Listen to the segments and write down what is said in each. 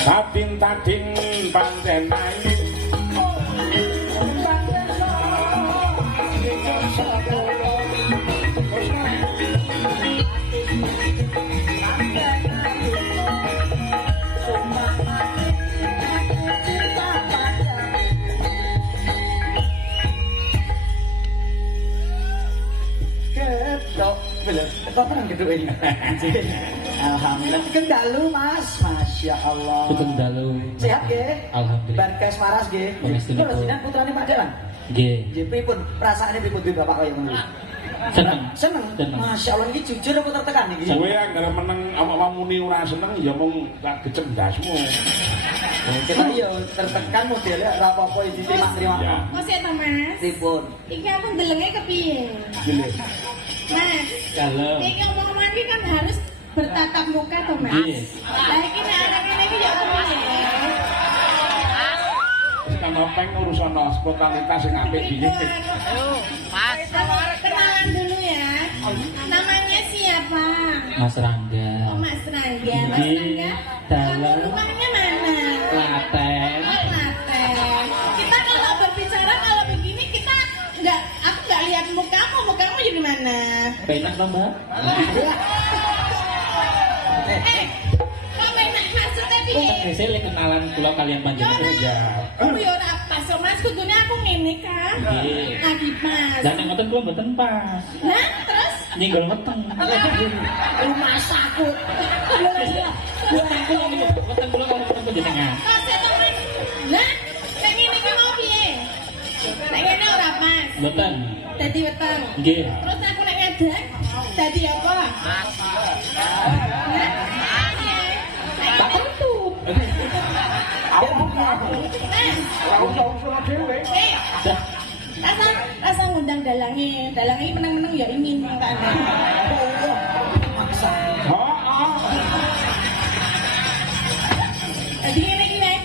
Tading-tading panten ayu Ketokan gitu ini. Alhamdulillah. Kendalu Mas, Masya Allah. Kendalu. Sehat nggih? Alhamdulillah. Barkas waras nggih. Kula sinan putrane Pak Dewan. Nggih. Nggih pripun perasaane pripun duwe bapak kaya ngono? Seneng. Seneng. Masya Allah iki jujur apa tertekan iki? kowe anggere meneng awak muni ora seneng ya mung gak gecendasmu. Kita yo tertekan modele ora apa-apa diterima-terima. Ya. Masih ta Mas? Pripun? Iki aku ndelenge kepiye? Gile. Mas. Kalau Iki omong-omongan iki kan harus bertatap muka to Mas. Nggih. Lah iki nek arek ngene iki ya kepiye? Kan openg urusan spontanitas sing apik iki. Mas. Kenalan dulu ya. Namanya siapa? Mas Rangga. Oh, Mas Rangga. Mas Nggih. Rangga. Dalam Rumahnya mana? Klaten. Oh, Klaten. Kita kalau berbicara kalau begini kita aku nggak lihat mukamu jadi mana? Penak to, Mbak? Kok enak maksudnya piye? Tegese lek kenalan kula kalian panjenengan. Ya. Aku ya ora pas, Mas. Kudune aku ngene kan. Nggih. Lagi pas. Dan nek ngoten kula mboten pas. Nah, terus Nyenggol weteng. rumah sakit. Weteng kula kalian panjenengan. Pas ya, Mas. Nah, nek ngene iki mau piye? Nek ngene ora pas. Mboten. Dadi weteng. Nggih. Terus aku nek ngedek dadi apa? Tak tentu. Rasa ngundang dalange meneng-meneng ya ingin makane. Maksa. Dadi ngene iki nek.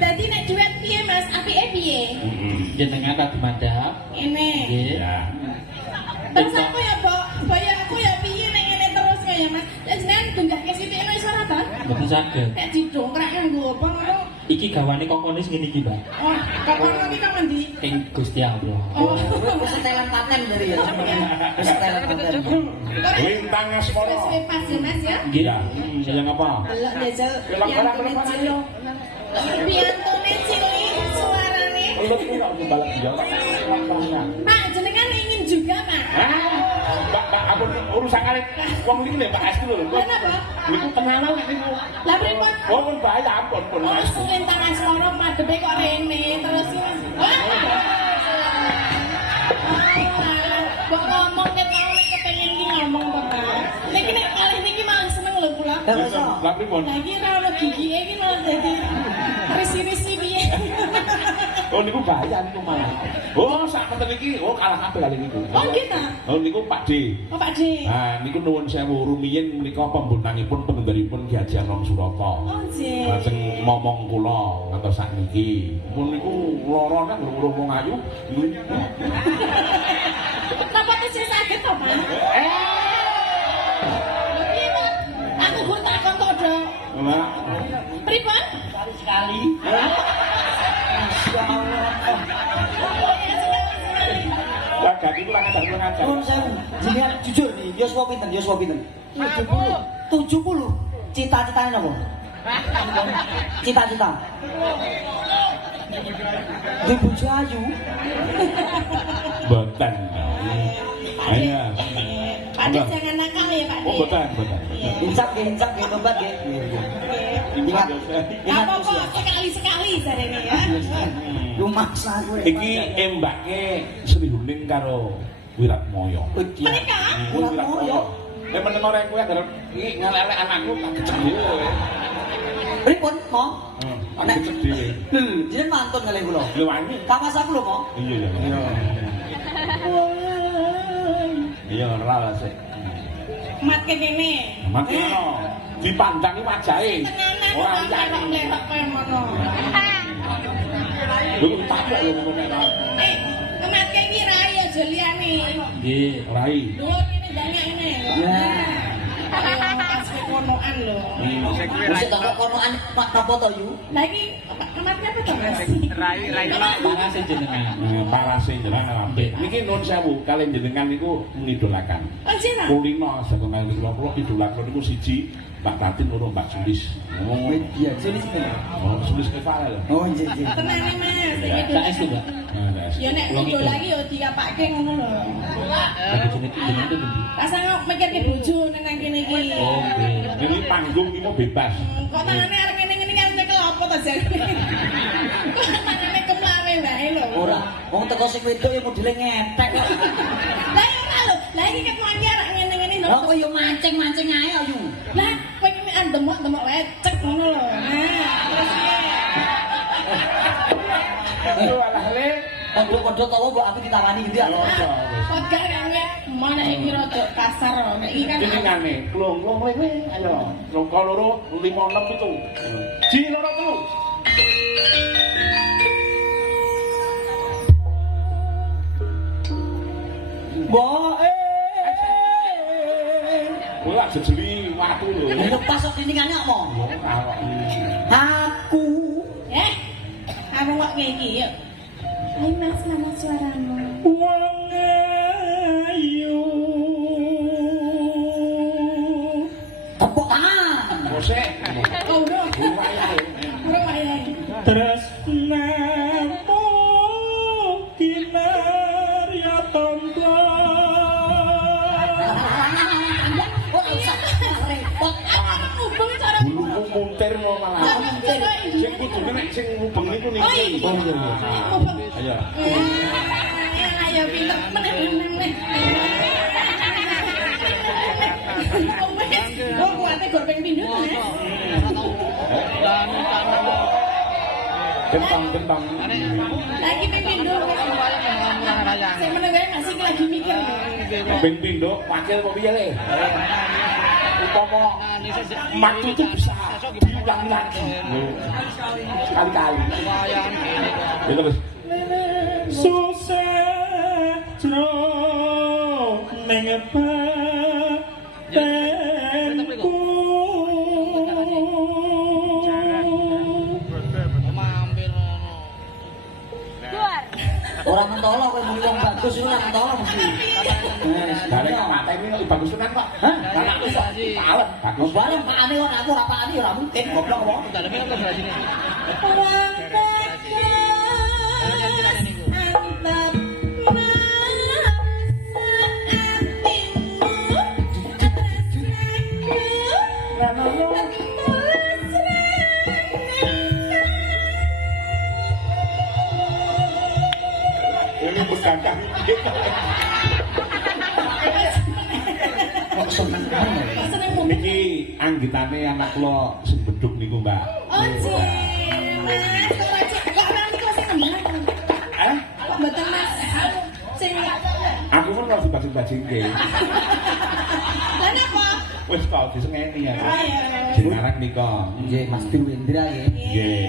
Dadi nek duet piye Mas? Apike piye? Jenengan tak dimadhap. Ngene. Nggih. Ya. Terus aku ya, Mbok, bayangku ya piye nek ngene terus kaya Mas. Jenengan benggake sithik iso ora ta? Mboten saged. Nek didongkrak nggo apa ngono? Iki gawane kokonis ngene iki, Mbak. Oh, kapan lagi kapan di? Ing Gusti Allah. Oh, Wis setelan paten dari ya. Wis setelan paten. Lintang asmara. Wis pas ya Mas ya. Nggih. Ya. Sayang apa? Delok jajal piantune cilik. Piantune cilik suarane. Lu iki kok balap dia. Pak, jenengan ingin juga, Pak? Mbak, aku urusan kali wong iki lho, Pak Estu lho. Kenapa? Niku kenalan nek niku. Lah pripun? Oh, pun bahaya ampun pun. Oh, lintang asmara madhepe kok rene terus. Kok ngomong ket mau nek kepengin iki ngomong to, Pak. Niki nek kalih niki malah seneng lho kula. Lah pripun? Lah iki ra ono gigike iki malah dadi risi-risi piye. Oh niku bahaya niku malah. Oh sak menten iki kalah kabeh kali niku. Oh gitu. Oh niku Pak D. Oh Pak D. Nah niku nuwun sewu rumiyin menika pembuntanipun pengendharipun Ki Haji Anom Surata. Oh nggih. Lajeng momong kula ngantos sakniki. Pun niku lara nang ngurung wong ayu. Napa tesih saged to, Pak? Piye, Pak? Aku gur takon to, Dok. Lah Pripun? Sekali. Masya Allah. lah gak iku lah ngajar. Nun sewu. Jenengan jujur nih, yoswa pinten? 70. Cita-citane napa? Cita-cita. Di bojo ayu. Mboten. Ayo. Pak D jangan nakal ya, Pak D. Oh mboten. Incap nggih, tobat nggih. Ingat. Ingat Apa usia. kok sekali-sekali jarene ya. Rumah saku. Iki embake Sri Huning karo Wiratmaya. Menika Wiratmaya. Nek meneng ora kowe arep iki ngalelek anakku tak gecek dhewe. Pripun, Mo? Tak gecek dhewe. Jenengan mantun kalih kula. Lho wani. Kawas aku lho, Mo. Iya ya. Iya ora lah sik. mat kene. Mati ono. Dipandangi wajahe. Tenanan Ora ora liyane. lerok kaya ngono. Lho tak lho ngono nek. Mat kene rai aja liyane. Nggih. Rai. Dhuwur ini banyak ini. Ya. Pas konoan lho. Musik tak kok kono napa to yu? Lah iki kematnya apa to Mas? Parase jenengan. Parase jenengan. Niki nuwun sewu, kalian jenengan niku ngidolakan. Oh jenengan. Kulino satungan kula idolakan niku siji Mbak Tatin loro Mbak Sulis. Oh, Iya, sulis iki. oh Sulis Kevala lho. Oh, nggih nggih. Tenane Mas. Saestu, Mbak. Ya nek iku lagi yo diapake ngono lho. Tapi jenengan itu ndi? Rasane mikirke bojo nang kene iki. Oh, nggih. Ini panggung iki mau bebas. Kok tangane arep ngene-ngene kan nyekel apa to jare. Kok tangane kemlawe wae lho. Ora, wong teko sing wedok ya modele ngetek kok. Lah ya ora lho. Lah iki ketemu arek ngene-ngene lho. Lah kok yo mancing-mancing ae yu. Lah kowe iki andemok-demok wae cek ngono lho. Nah, terus Aduh alah le. Kodho-kodho tawa mbok aku ditawani gitu ya. kok gak kene mana iki rada kasar lho. Nek iki kan Jenengane klong-klong kowe. Ayo. Longko loro 5 6 itu. Ji loro telu. Mbok Ora jejeli watu lho. lepas kok tiningane kok mau. Aku kamu kok kayak gini yuk. Hai Mas, mana suaramu? Wong ayu. tepuk tangan. Mosek. Oh udah. Udah wayang. Tresnamu kinarya tombol. Kok usah repot. Hubung cara Buluku muntir no malah. Sing kudune nek sing mubeng niku niki. Oh iya. Hubung. Ayo. Ayo pinter meneh. Oh kuatnya goreng pindu Mas. Bentang. Lagi pindu. Saya menengah masih lagi mikir. Ben pindho wakil kok piye le? Upama matu itu bisa diulang lagi. Kali-kali. Ya terus. Susah jro ning batenku. Ora mentolo kowe muni wong bagus iku ora mentolo mesti. Bareng mata ini kok bagus tenan kok. Hah? Anak kok palen. Bagus bareng pakane kok aku ora pakane ora mungkin goblok kok. Ini berkangkang. Kok seneng banget. Niki anggitane anak kula sing bedhug niku, Mbak. Oh sih, Mas. Kok orang itu masih nembang? Kok mboten Mas? Sing Aku kan lagi bajing-bajingke. Lah napa? Wis tau disengeni ya. Oh iya. Jenengan nika. Nggih Mas Diwendra nggih. Nggih.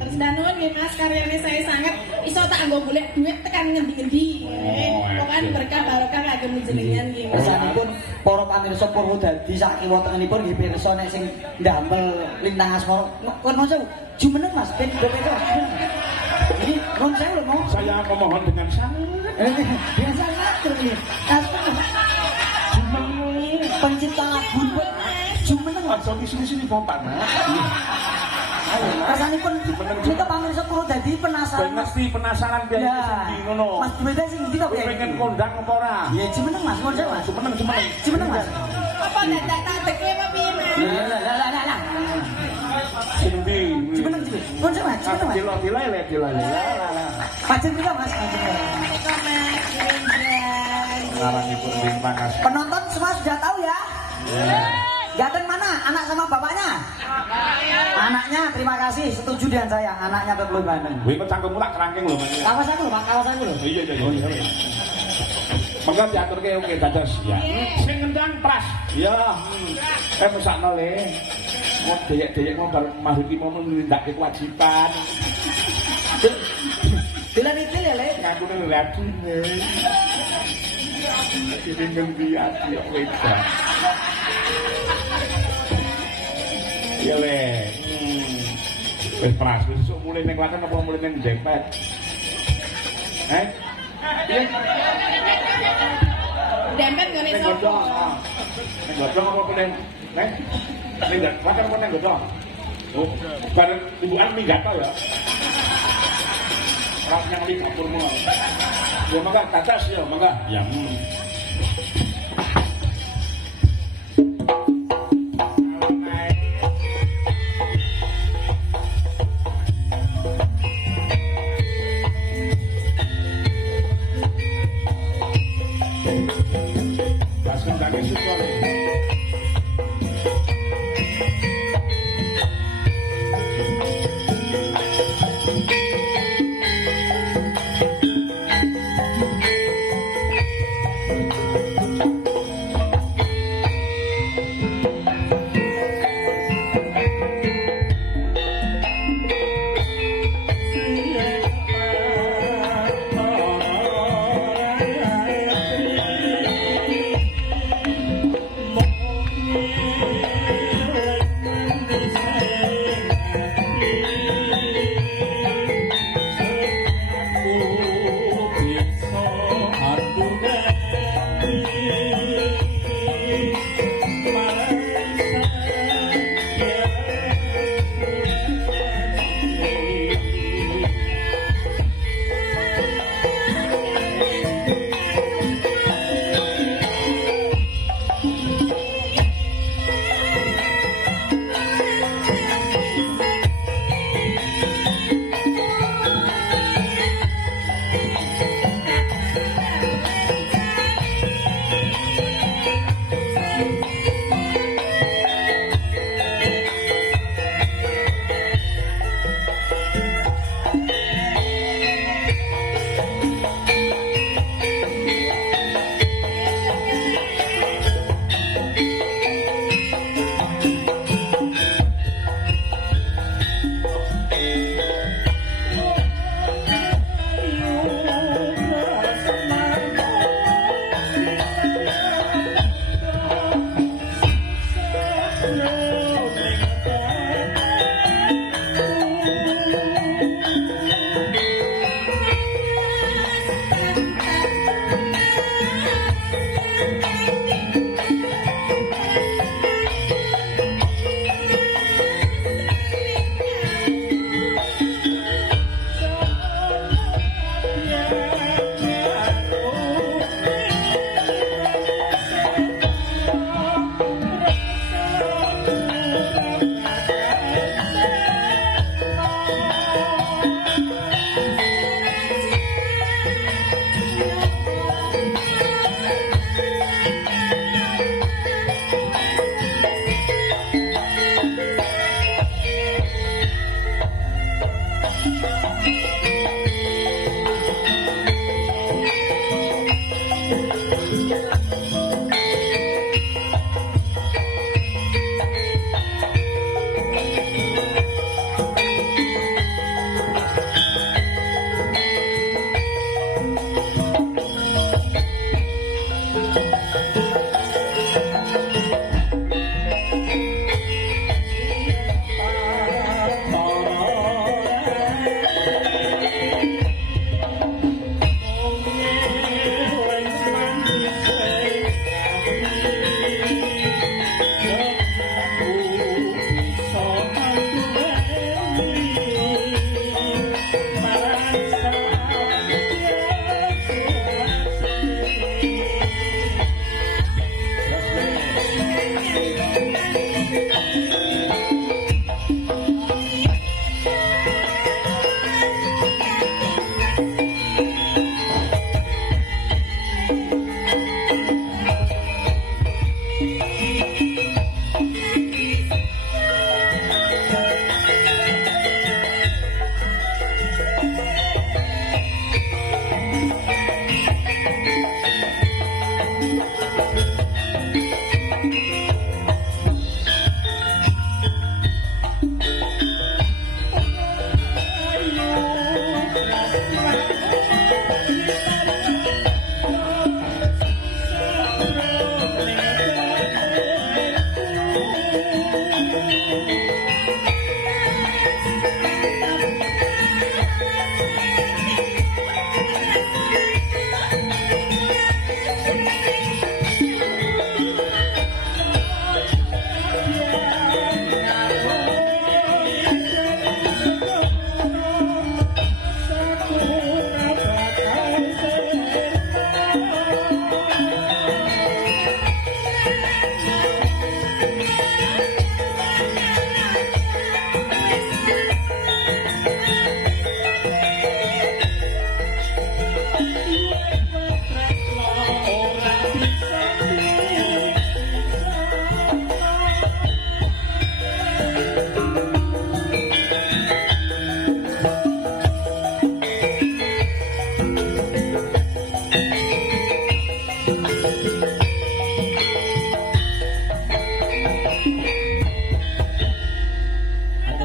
Terus danun nggih Mas karyane saya sangat iso tak nggo golek duit tekan ngendi-ngendi. Pokoke berkah barokah kagem jenengan nggih. Mas. Kesanipun para pamirsa Purwodadi sak kiwa tengenipun nggih pirsa nek sing ndamel lintang asmara. Kon mau jumeneng Mas ben beda. Ini kon saya lho mau. Saya memohon dengan sangat Biasa ngatur nih. Pencipta lagu jumeneng aja sini Bapak. Kesanipun kita pamirsa Purwodadi penasaran Ben mesti penasaran biar sing ngono. Mas Diwendra sing ndi to piye? Pengen kondang apa ora? Ya jumeneng Mas, mon Mas. Jumeneng Mas. Apa dadak tak tekle apa piye Mas? Lah. Sing ndi? Jumeneng Mas. Mon Mas, jumeneng Mas. Dilo. Pacen kita Mas. Larangipun terima kasih. Penonton semua sudah tahu ya? Gaten mana? Anak sama bapaknya? Anaknya, terima kasih. Setuju dengan saya. Anaknya ke Kluy Bandeng. Kowe kok cangkemmu tak kerangkeng lho, Mas. Kawas aku lho, Pak. Kawas aku lho. Iya. Mengko diaturke oke dados ya. Sing ngendang pras. Ya. Mesakno le. Mau deyek-deyek mau bar mahriki mau nindakke kewajiban. Dilan iki ya, Le. Ngakune radine. Iki ngendi ati kok wedan. Ya le. Wis pras besok mulai ning Klaten apa mulai ning Dempet? Dempet ngene Ning sapa? Godhong. Ning Godhong apa ning ning Klaten apa ning Godhong? Oh, bareng ibuan minggat to ya. Rasanya ngali kapurmu. Ya mangga tatas ya mangga. Ya. Paskan kaki suka.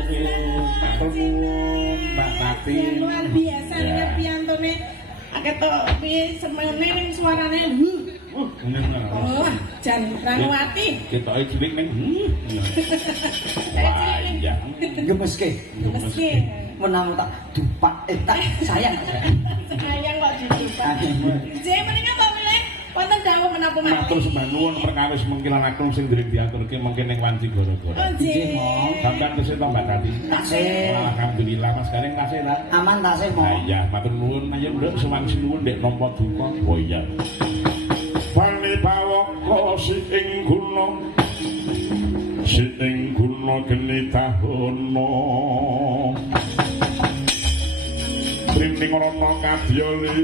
matur nuwun Mbak Tati. Luar biasa nih piantone. Ketok piye semene ning suarane. Oh, jan Ranwati. Ketoke cilik ning. Iya. Gemeske. Meski Menang tak dupak tak sayang. sayang kok dilupa. Jek menika apa meneh? Wonten dawuh menapa mawon? Matur sembah nuwun perkawis mengkilan aku sing dereng diaturke mungkin ning wanci gara-gara. Oh, Jek. Sampeyan tesih to Mbak Tati. Tasih. Alhamdulillah Mas Garing tasih ta. Aman tasih Ah mau. iya, matur nuwun ayo nduk sewangsi nuwun ndek nampa duka. Oh iya. Pani pawaka si ing gunung si ing gunung geni tahono Ringning rana kadyali